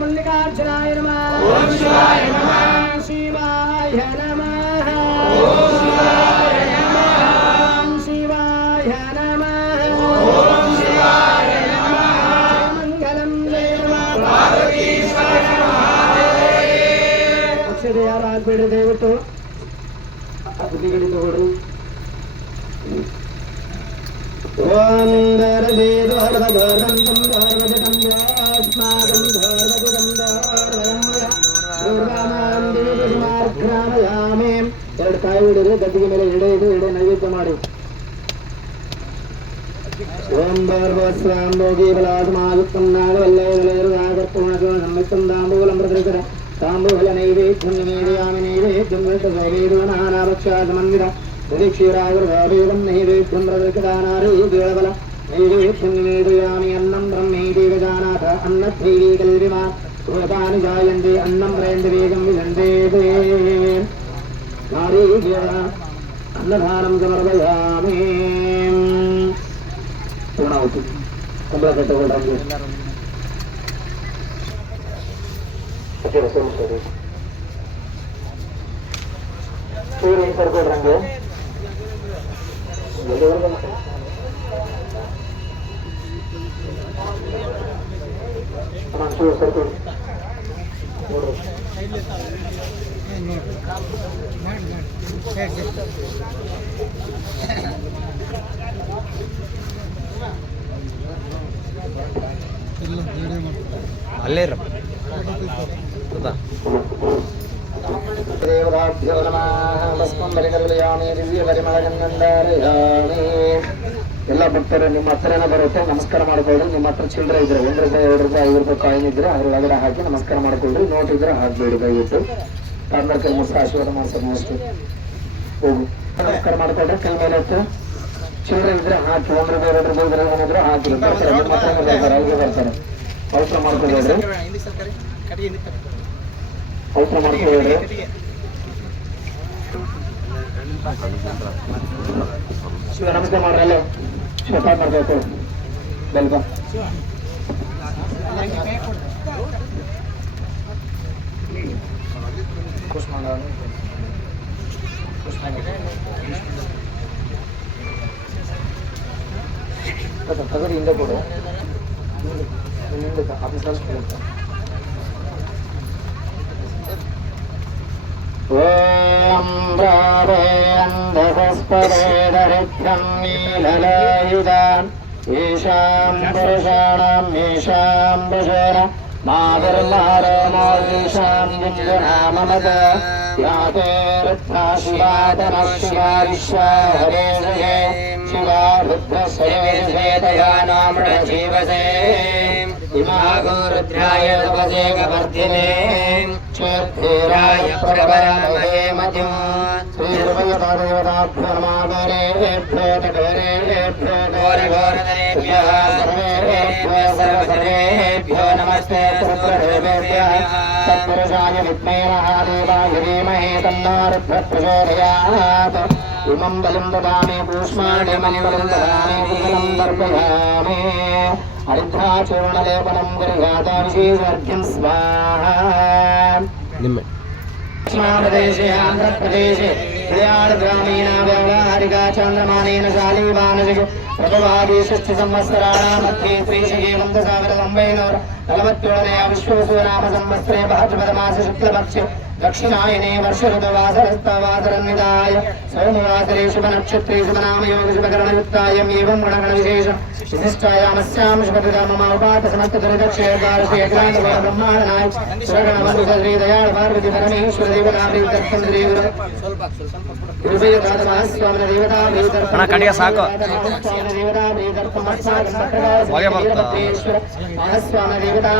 Mallikaarjuna Namaha Om Shivaya ಆಗದೆ ಯಾರು ಆಗಬೇಡಿ ದಯವಿಟ್ಟು. ತಗೊಳ್ರಿ ಓಂದರ ದೇದು ಹರದ ಗಂಧಂ ಭಾರವಜಂ ಆಸ್ಮಾಕಂ ಭಾರವಜಂ ಧಾರವಯಂ ಎರಡು ಕಾಯಿ ಹಿಡಿದ್ರೆ ಗದ್ದಿಗೆ ಮೇಲೆ ಎಡೆ ಇದು ಎಡೆ ನೈವೇದ್ಯ ಮಾಡಿ. ಓಂ ಭಾರ್ವಸ್ವಾಂ ಭೋಗಿ ಬಲಾತ್ಮಾಯುಕ್ತಂ ನಾಗವಲ್ಲೇ ವಿಲಯರು ನಾಗರ್ಪಣಗಳು ನಮ್ಮಿತ್ತಂ ದಾಂಬೂಲಂ ಪ್ರದೃತರ താമ്പൂല നൈവേദ്യം നിവേദയാമി നൈവേദ്യം വേദനാനാപക്ഷാസമന്വിതം പുലിക്ഷീരാകൃതാഭേദം നൈവേദ്യം പ്രദർശിതാനാരീതിളബല നൈവേദ്യം നിവേദയാമി അന്നം ബ്രഹ്മേ ദേവജാനാഥ. അന്നദ്ധൈവീ കൽവിമാ ഭൂതാനി ജായന്തി അന്നം പ്രയന്തി വേഗം വിജന്തേ അന്നദാനം സമർപ്പയാമേ. പൂർണാവത്തി നമ്മളെ കേട്ടുകൊണ്ടാണ് seperti Rasul Sharif. Suri sergo orang dia. Jadi orang Mansur Thank you. ಅಲ್ಲೇ ಇರಪ್ಪ ಹೌದಾ? ಎಲ್ಲ ಭಕ್ತರು ನಿಮ್ಮ ಹತ್ರನ ಬರುತ್ತೆ ನಮಸ್ಕಾರ ಮಾಡ್ಕೊಳ್ಳಿ. ನಿಮ್ಮ ಹತ್ರ ಚಿಲ್ಲರೆ ಇದ್ರೆ ಒಂದ್ ರೂಪಾಯಿ ಎರಡು ರೂಪಾಯಿ ಐದು ರೂಪಾಯಿ ಕಾಯಿನ್ ಇದ್ರೆ ಅದ್ರೊಳಗಡೆ ಹಾಕಿ ನಮಸ್ಕಾರ ಮಾಡ್ಕೊಳ್ರಿ ನೋಟ್ ಇದ್ರೆ ಹಾಕ್ಬೇಡಿ ದಯವಿಟ್ಟು. ಆದ್ಮೇಲೆ ಕೈ ಆಶೀರ್ವಾದ ಮಾಡ್ಸೋದು ಮೋಸ್ಟ್ಲಿ ಹೋಗು. ನಮಸ್ಕಾರ ಮಾಡ್ಕೊಳ್ರಿ ಕೈ ಮೇಲೆ ಚೀರ ಇದ್ರೆ ಹಾಕಿ ಒಂದ್ ಬೇರೆ ಎರಡು ರೂಪಾಯಿ ಹಾಕಿ ಬರ್ತಾರೆ ನಿಮ್ಮ ಬರ್ತಾರೆ ಅವ್ರಿಗೆ ಬರ್ತಾರೆ. ಅವಸರ ಮಾಡ್ಕೊಬೇಡ್ರಿ ಅವಸರ ಮಾಡ್ಕೊಬೇಡ್ರಿ ಶಿವ ನಮಸ್ತೆ ಮಾಡ್ರಿ ಅಲ್ಲೋ ಶಿವ ಕಾಲ್ ಮಾಡ್ಬೇಕು. ಬೆಲ್ಕ ಖುಷ್ ಮಾಡೋಣ. ಖುಷ್ ಮಾಡಿದೆ தகுதி இந்த கூட ஓம் பிராவேந்தஸ்பரேதரித்ரம் நீலலாயுதான் ஈஷாம் புருஷாணாம் ஈஷாம் புருஷாணாம் मादर्लारमोदीशान्विञ्जनाममत यातेरुद्रा शिवा तनः शिवा विश्वाहरेशये शिवा रुद्रसेवेतया नामृणजीवसे इमागोरुद्राय तपसे कवर्धिने क्षेत्रेराय प्रवरमहे मतिम् सर्वेभ्यो नमस्ते सत्पुरुषाय विद्महे महादेवाय धीमहे तन्नारुद्रप्रचोदयात् इमं बलं ददामि कूष्माण्यमनिबलं ददामि कुशलं दर्पयामि हरिद्राचूर्णलेपनं गर्गाताविशेषार्घ्यं स्वाहा आन्ध्रप्रदेशे ప్రయాణగ్రామీణ వ్యవహారిక చంద్రమానేన శాలీవానజు ప్రభువాది షష్ఠి సంవత్సరాణా మధ్యే శ్రీశయే వంద సావిర తొంభైనూరు నలవత్తుడనయ విశ్వసు నామ సంవత్సరే భాద్రపదమాస శుక్లపక్ష దక్షిణాయనే వర్ష ఋతువాసరస్తవాసరన్విదాయ సోమవాసరే శుభనక్షత్రే శుభనామయోగ శుభకరణయుక్తాయం ఏవం గుణగణ విశేష విశిష్టాయామస్యాం శుభపిదామమాపాత సమస్తదురిదక్షేకారశేఖరాంగ బ్రహ్మాణనాయ శ్రగణమధుశ్రీ దయాళ పార్వతి పరమేశ్వర దేవనాభి దర్శన దేవ ನಾಯಕ ಸುರಗಣ ಮಂಡಿತ ಶ್ರೀ ದಯಾಳ ಪಾರ್ವತಿ ಪರಮೇಶ್ವರ ದೇವತಾ ಪ್ರೀತರ್ಥಂ ಶ್ರೀ ಗುರು ಅಣ್ಣ, ಕಡೆಗೆ ಸಾಕು. ಹೊಗೆ ಬರ್ತಾ. ಮಹಾಸ್ವಾಮ ದೇವತಾ